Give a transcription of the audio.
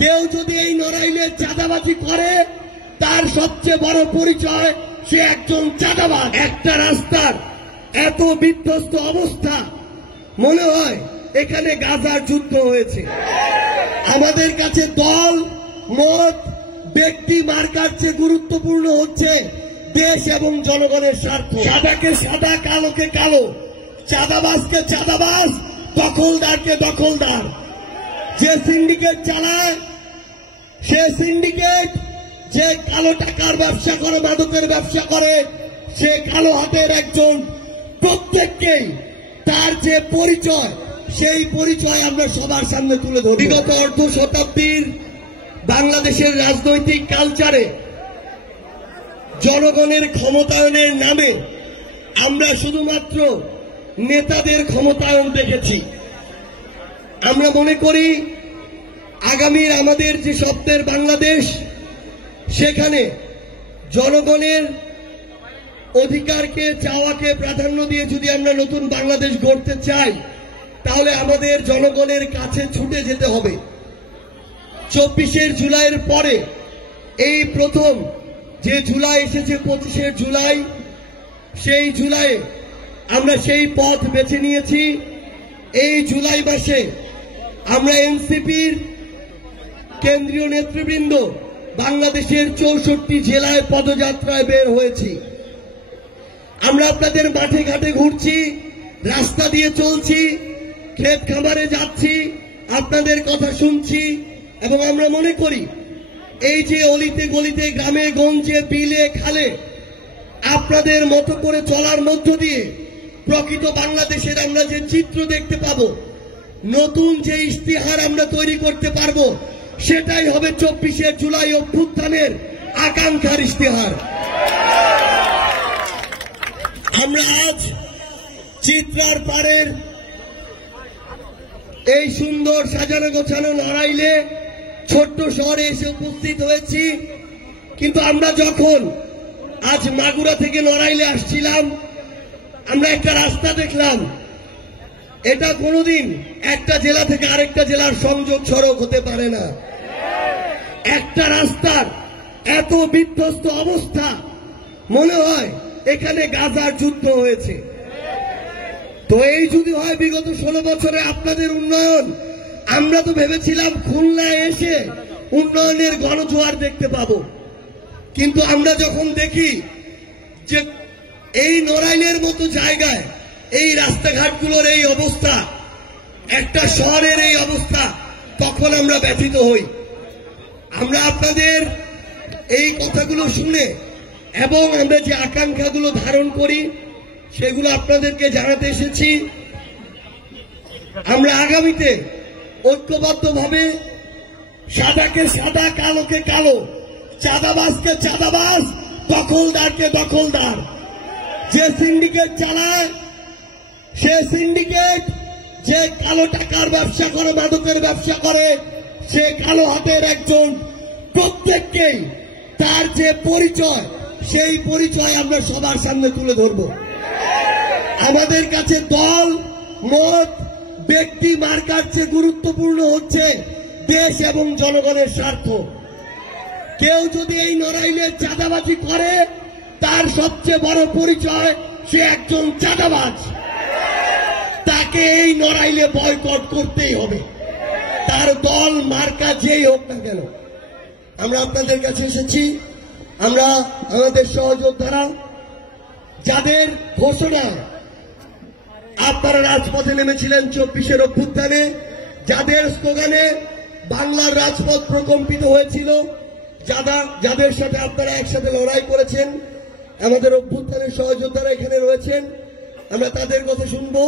কেউ যদি এই নড়াইলে চাঁদাবাজি করে তার সবচেয়ে বড় পরিচয় সে একজন চাঁদাবাজ। একটা রাস্তার এত বিধ্বস্ত অবস্থা, মনে হয় এখানে গাজার যুদ্ধ হয়েছে। আমাদের কাছে দল মত ব্যক্তি মার্কার চেয়ে গুরুত্বপূর্ণ হচ্ছে দেশ এবং জনগণের স্বার্থ। সাদাকে সাদা, কালোকে কালো, চাঁদাবাজকে চাঁদাবাজ, দখলদারকে দখলদার। যে সিন্ডিকেট চালায় সে সিন্ডিকেট, যে কালো টাকার ব্যবসা করে, মাদকের ব্যবসা করে, সে কালো হাতের একজন। প্রত্যেককেই তার যে পরিচয়, সেই পরিচয় আমরা সবার সামনে তুলে ধরি। বিগত অর্ধ শতাব্দীর বাংলাদেশের রাজনৈতিক কালচারে জনগণের ক্ষমতায়নের নামে আমরা শুধুমাত্র নেতাদের ক্ষমতায়ন দেখেছি। আমরা মনে করি আগামীর আমাদের যে স্বপ্নের বাংলাদেশ, সেখানে জনগণের অধিকারকে, চাওয়াকে প্রাধান্য দিয়ে যদি আমরা নতুন বাংলাদেশ গড়তে চাই, তাহলে আমাদের জনগণের কাছে ছুটে যেতে হবে। 24শে জুলাইয়ের পরে এই প্রথম যে জুলাই এসেছে, 25শে জুলাই, সেই জুলাইয়ে আমরা সেই পথ বেছে নিয়েছি। এই জুলাই মাসে আমরা এনসিপির কেন্দ্রীয় নেতৃবৃন্দ বাংলাদেশের 64 জেলায় পদযাত্রায় বের হয়েছি। আমরা আপনাদের মাঠে ঘাটে ঘুরছি, রাস্তা দিয়ে চলছি, ক্ষেত খামারে যাচ্ছি, আপনাদের কথা শুনছি এবং আমরা মনে করি এই যে অলিতে গলিতে, গ্রামে গঞ্জে, বিলে খালে আপনাদের মতো করে চলার মধ্য দিয়ে প্রকৃত বাংলাদেশের আমরা যে চিত্র দেখতে পাব, নতুন যে ইশতেহার আমরা তৈরি করতে পারব, সেটাই হবে 24শে জুলাই অভ্যুত্থানের আকাঙ্ক্ষার ইশতেহার। আমরা আজ চিত্রার পাড়ের এই সুন্দর সাজানো গোছানো নড়াইলে ছোট্ট শহরে এসে উপস্থিত হয়েছি। কিন্তু আমরা যখন আজ মাগুরা থেকে নড়াইলে আসছিলাম, আমরা একটা রাস্তা দেখলাম। এটা কোনোদিন একটা জেলা থেকে আরেকটা জেলার সংযোগ সড়ক হতে পারে না। একটা রাস্তার এত বিধ্বস্ত অবস্থা, মনে হয় এখানে গাজার যুদ্ধ হয়েছে। তো এই যদি হয় বিগত 16 বছরে আপনাদের উন্নয়ন, আমরা তো ভেবেছিলাম খুলনায় এসে উন্নয়নের গণজোয়ার দেখতে পাবো। কিন্তু আমরা যখন দেখি যে এই নড়াইলের মতো জায়গায় এই রাস্তাঘাটগুলোর এই অবস্থা, একটা শহরের এই অবস্থা, তখন আমরা ব্যথিত হই। আমরা আপনাদের এই কথাগুলো শুনে এবং আমরা যে আকাঙ্ক্ষাগুলো ধারণ করি, সেগুলো আপনাদেরকে জানাতে এসেছি। আমরা আগামীতে ঐক্যবদ্ধভাবে সাদাকে সাদা, কালোকে কালো, চাঁদাবাজকে চাঁদাবাজ, দখলদারকে দখলদার। যে সিন্ডিকেট চালায় সে সিন্ডিকেট, যে কালো টাকার ব্যবসা করে, মাদকের ব্যবসা করে, সে কালো হাতের একজন। প্রত্যেককেই তার যে পরিচয়, সেই পরিচয় আমরা সবার সামনে তুলে ধরব। আমাদের কাছে দল মত ব্যক্তি মার্কার চেয়ে গুরুত্বপূর্ণ হচ্ছে দেশ এবং জনগণের স্বার্থ। কেউ যদি এই নড়াইলে চাঁদাবাজি করে তার সবচেয়ে বড় পরিচয় সে একজন চাঁদাবাজ। তাকে এই নড়াইলে বয়কট করতেই হবে, তার দল মার্কা যেই হোক না কেন। আমরা আপনাদের কাছে এসেছি। আমরা আমাদের সহযোদ্ধারা, যাদের ঘোষণা আপনারা রাজপথে নেমেছিলেন 24শে অভ্যুত্থানে, যাদের স্লোগানে বাংলার রাজপথ প্রকম্পিত হয়েছিল, যাদের সাথে আপনারা একসাথে লড়াই করেছেন, আমাদের অভ্যুত্থানের সহযোদ্ধারা এখানে রয়েছেন। আমরা তাদের কথা শুনবো।